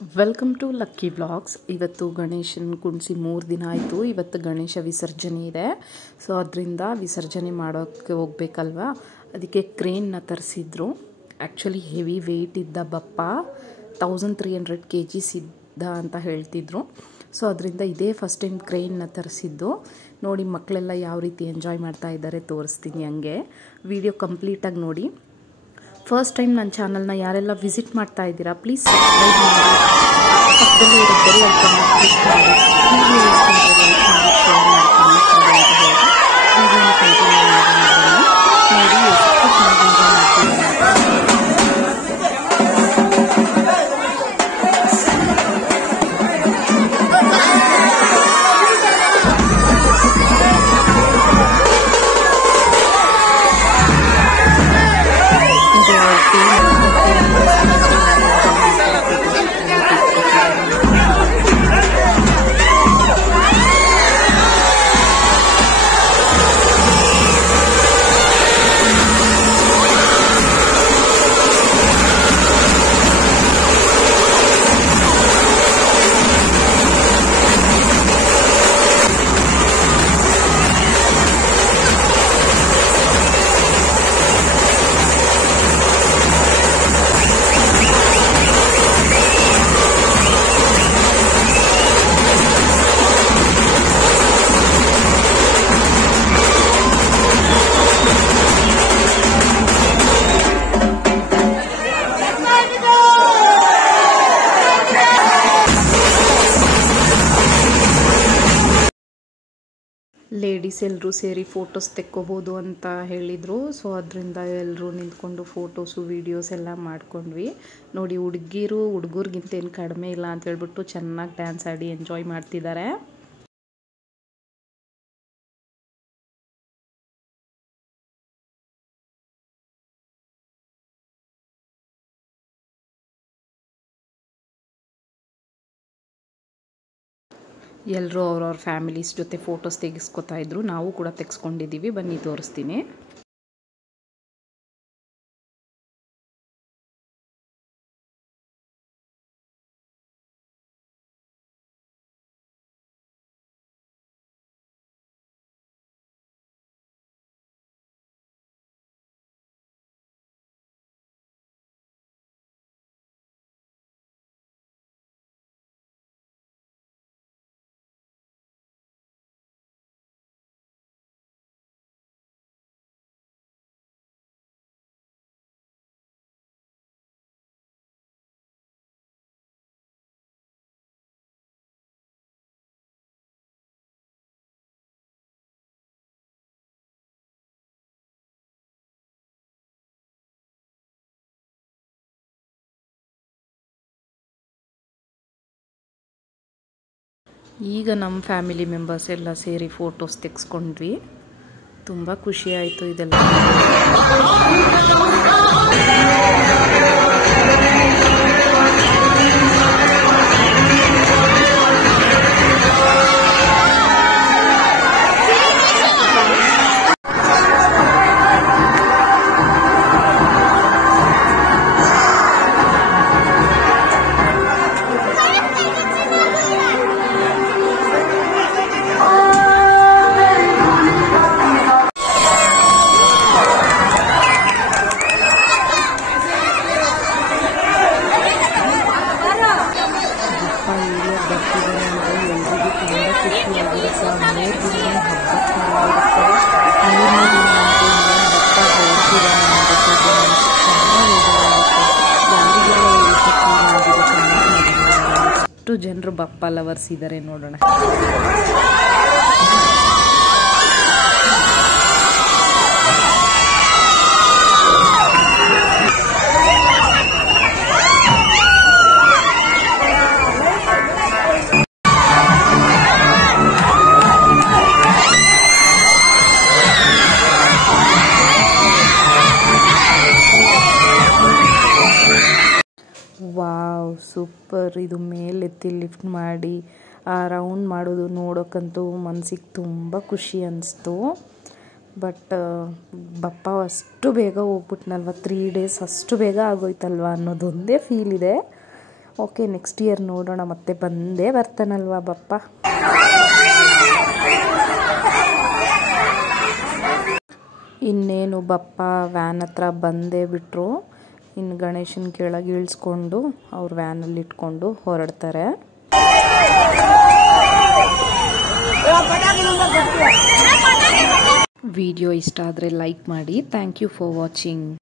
Welcome to lucky vlogs. ಇವತ್ತು ಗಣೇಶನ ಕುಣಿಸಿ 3 ದಿನ ಆಯಿತು. ಇವತ್ತು ಗಣೇಶ ವಿಸರ್ಜನೆ ಇದೆ. ಸೊ ಅದರಿಂದ ವಿಸರ್ಜನೆ ಮಾಡೋಕ್ಕೆ ಹೋಗ್ಬೇಕಲ್ವಾ, ಅದಕ್ಕೆ ಕ್ರೇನ್ನ ತರಿಸಿದ್ರು. ಆ್ಯಕ್ಚುಲಿ ಹೆವಿ ವೆಯ್ಟ್ ಇದ್ದ ಬಪ್ಪ 1300 kgs ಇದ್ದ ಅಂತ ಹೇಳ್ತಿದ್ರು. ಸೊ ಅದರಿಂದ ಇದೇ ಫಸ್ಟ್ ಟೈಮ್ ಕ್ರೇನ್ನ ತರಿಸಿದ್ದು. ನೋಡಿ ಮಕ್ಕಳೆಲ್ಲ ಯಾವ ರೀತಿ ಎಂಜಾಯ್ ಮಾಡ್ತಾ ಇದ್ದಾರೆ ತೋರಿಸ್ತೀನಿ. ಹಂಗೆ ವಿಡಿಯೋ ಕಂಪ್ಲೀಟಾಗಿ ನೋಡಿ. ಫಸ್ಟ್ ಟೈಮ್ ನನ್ನ ಚಾನಲ್ನ ಯಾರೆಲ್ಲ ವಿಸಿಟ್ ಮಾಡ್ತಾ ಇದ್ದೀರಾ ಪ್ಲೀಸ್ ಸಬ್ಸ್ಕ್ರೈಬ್ ಮಾಡಿ, ಪಕ್ಕದಲ್ಲೇ ಇರೋ ಬೆಲ್ ಐಕಾನ್ನ ಕ್ಲಿಕ್ ಮಾಡಿ, ವಿಡಿಯೋ ಇಷ್ಟ ಆದರೆ ಲೈಕ್ ಮಾಡಿ, ಶೇರ್ ಮಾಡಿ, ಕಮೆಂಟ್ ಮಾಡಿ ಅಂತ ಹೇಳಿ ವಿಡಿಯೋನ ಕಂಟಿನ್ಯೂ ಮಾಡಿ ಎಷ್ಟು ಚೆನ್ನಾಗಿ ಮಾಡ್ತೀನಿ. ಲೇಡೀಸ್ ಎಲ್ಲರೂ ಸೇರಿ ಫೋಟೋಸ್ ತೆಕ್ಕೋಬೋದು ಅಂತ ಹೇಳಿದರು. ಸೊ ಅದರಿಂದ ಎಲ್ಲರೂ ನಿಂತ್ಕೊಂಡು ಫೋಟೋಸು ವೀಡಿಯೋಸ್ ಎಲ್ಲ ಮಾಡ್ಕೊಂಡ್ವಿ. ನೋಡಿ ಹುಡುಗರಿಗಿಂತ ಏನು ಕಡಿಮೆ ಇಲ್ಲ ಅಂತ ಹೇಳ್ಬಿಟ್ಟು ಚೆನ್ನಾಗಿ ಡ್ಯಾನ್ಸ್ ಆಡಿ ಎಂಜಾಯ್ ಮಾಡ್ತಿದ್ದಾರೆ. ಎಲ್ಲರೂ ಅವ್ರವ್ರ ಫ್ಯಾಮಿಲೀಸ್ ಜೊತೆ ಫೋಟೋಸ್ ತೆಗೆಸ್ಕೊತಾ ಇದ್ರು. ನಾವು ಕೂಡ ತೆಗೆಸ್ಕೊಂಡಿದ್ದೀವಿ, ಬನ್ನಿ ತೋರಿಸ್ತೀನಿ. ಈಗ ನಮ್ಮ ಫ್ಯಾಮಿಲಿ ಮೆಂಬರ್ಸ್ ಎಲ್ಲ ಸೇರಿ ಫೋಟೋಸ್ ತೆಗೆಸ್ಕೊಂಡ್ವಿ. ತುಂಬ ಖುಷಿ ಆಯಿತು ಇದೆಲ್ಲ. ಎಷ್ಟು ಜನರು ಬಪ್ಪ ಲವರ್ಸ್ ಇದ್ದಾರೆ ನೋಡೋಣ. Wow, super. ಇದು ಮೇಲೆತ್ತಿ ಲಿಫ್ಟ್ ಮಾಡಿ ಆ ರೌಂಡ್ ಮಾಡೋದು ನೋಡೋಕ್ಕಂತೂ ಮನಸ್ಸಿಗೆ ತುಂಬ ಖುಷಿ ಅನ್ನಿಸ್ತು. ಬಟ್ ಬಪ್ಪ ಅಷ್ಟು ಬೇಗ ಹೋಗ್ಬಿಟ್ನಲ್ವ, 3 days ಅಷ್ಟು ಬೇಗ ಆಗೋಯ್ತಲ್ವ ಅನ್ನೋದೊಂದೇ ಫೀಲ್ ಇದೆ. ಓಕೆ, ನೆಕ್ಸ್ಟ್ ಇಯರ್ ನೋಡೋಣ. ಮತ್ತೆ ಬಂದೇ ಬರ್ತಾನಲ್ವಾ ಬಪ್ಪ. ಇನ್ನೇನು ಬಪ್ಪ ವ್ಯಾನ್ ಹತ್ರ ಬಂದೇ ಬಿಟ್ಟರು. ಇನ್ನು ಗಣೇಶನ ಕೆಳಗೆ ಇಳಿಸ್ಕೊಂಡು ಅವ್ರ ವ್ಯಾನಲ್ಲಿ ಇಟ್ಕೊಂಡು ಹೊರಡ್ತಾರೆ. ವಿಡಿಯೋ ಇಷ್ಟ ಆದರೆ ಲೈಕ್ ಮಾಡಿ. Thank you for watching.